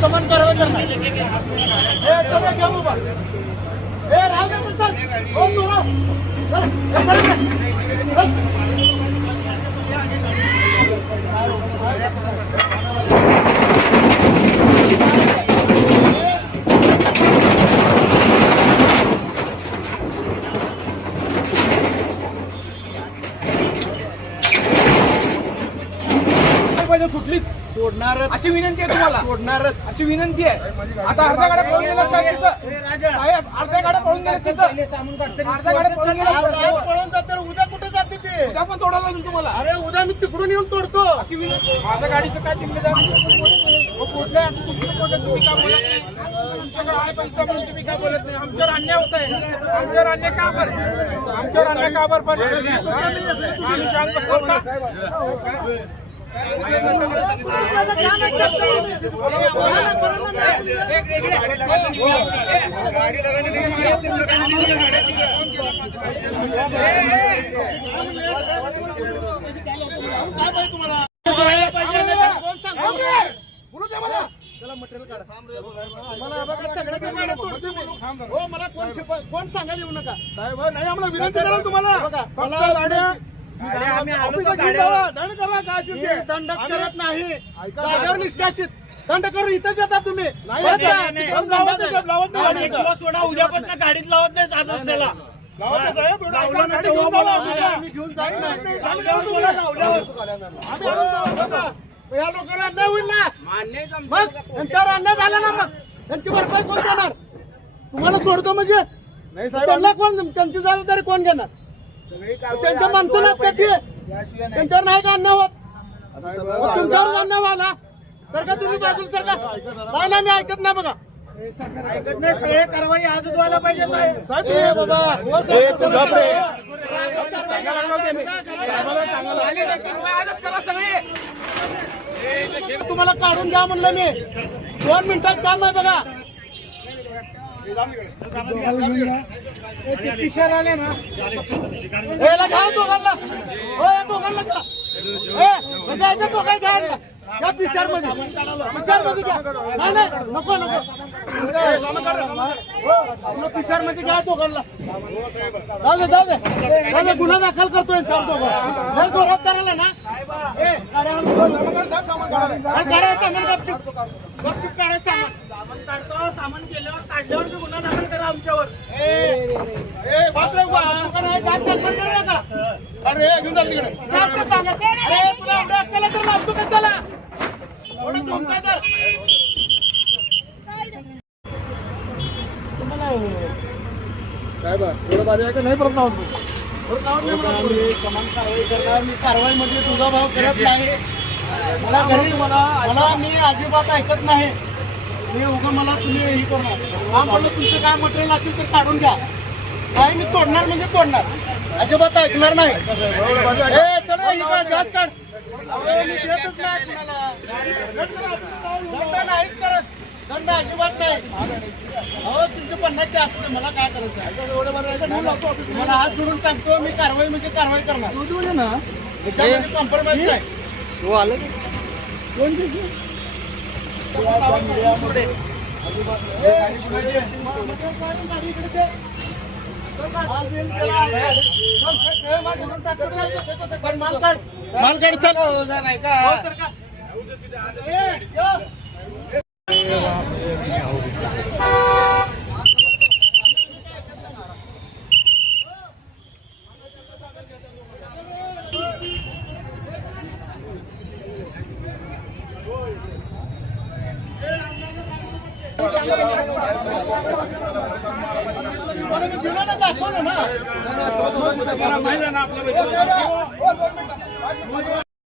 समान कारवाई करणार कुठलीच तोडणारच अशी विनंती आहे तुम्हाला. तोडणारच अशी विनंती आहे. आता अर्ध्या गाड्या पळून गेल्या साहेब, अर्ध्या गाड्या पळून गेल्या तिथं, अर्ध्या गाड्या पळून गेल्या पळून जातात. उद्या कुठे जाते ते? उद्या पण तोडायला लागेल तुम्हाला. अरे उद्या मी तिकडून येऊन तोडतो अशी विनंती. माझ्या गाडीचं काय जिम्मेदार कुठल्या तुम्ही का बोलत नाही? तुमच्याकडे आहे पैसा म्हणून तुम्ही का बोलत नाही? आमच्यावर अन्याय होत आहे. आमच्यावर अन्याय का बरं? आमच्यावर अन्याय का बरं? पण आम्ही शांत असतो का? बोलू द्या मला. त्याला मटेरियल काढा. मला कोण सांगायला येऊ नका साहेब. नाही आम्हाला विनंती करा तुम्हाला. दंड करत नाही. जागेवर निष्कासित दंड करून इथंच येतात तुम्ही. उद्यापासून गाडीत लावत नाही सात रस्त्याला. घेऊन जाईल या लोकांना अन्याय होईल ना. मग त्यांच्यावर अन्याय झाला ना, मग त्यांची भरपाई कोण देणार? तुम्हाला सोडतो म्हणजे त्यांना कोण, त्यांची जबाबदारी कोण घेणार? त्यांच्या माणसं नाहीत का ती? त्यांच्यावर नाही का अन्याय होत? तुमच्यावर अन्याय व्हायला सर का तुम्ही बाजूला सर का? नाही मी ऐकत नाही बघा. ऐकत नाही. सगळे कारवाई आजच व्हायला पाहिजे साहेब. तुम्हाला काढून घ्या म्हणलं मी. 2 मिनिटात काम आहे बघा. किशोर आले ना घ्या दोघांना. दोघांना घ्या दोघांना घ्या या पिशर मध्ये. पिशर मध्ये घ्या. नाही नाही नको नको पिशर मध्ये घ्या दोघांना. जाऊ दे गुन्हा दाखल करतोय चार दोघं. लय जोरात करायला ना. गाड्या सामान गपचूप काढायचं सामान केल्यावर काढल्यावर गुन्हा दाखल करा आमच्यावर. जास्त करू नका. अरे घेऊन जा तिकडे. जास्त सांगा. अरे तुला एवढं अक्कल तर मारतो का त्याला? एवढं जमतंय तर साहेब एवढं बारी आहे का नाही? परत नाव समान कारवाई करणार. मी कारवाईमध्ये तुझा भाव करत नाही. मला घरी मला मी अजिबात ऐकत नाही. मी उगा मला तुम्ही हे करणार. काम म्हणलं तुमचं काय मटेरियल असेल तर काढून घ्या. काय मी तोडणार म्हणजे तोडणार. अजिबात ऐकणार नाही. चला ही काढ गॅस काढ. देतच नाही कुणाला. दंड नाहीच करत. दंड अजिबात नाही. अहो तुमचे 50 असते. मला काय करायचं? मला हात जोडून सांगतो मी कारवाई म्हणजे कारवाई करणार. त्याच्यामध्ये कॉम्प्रोमाइज नाही. हो आलं कोणची मालगाडी चालू नाही का? दाखवलं ना.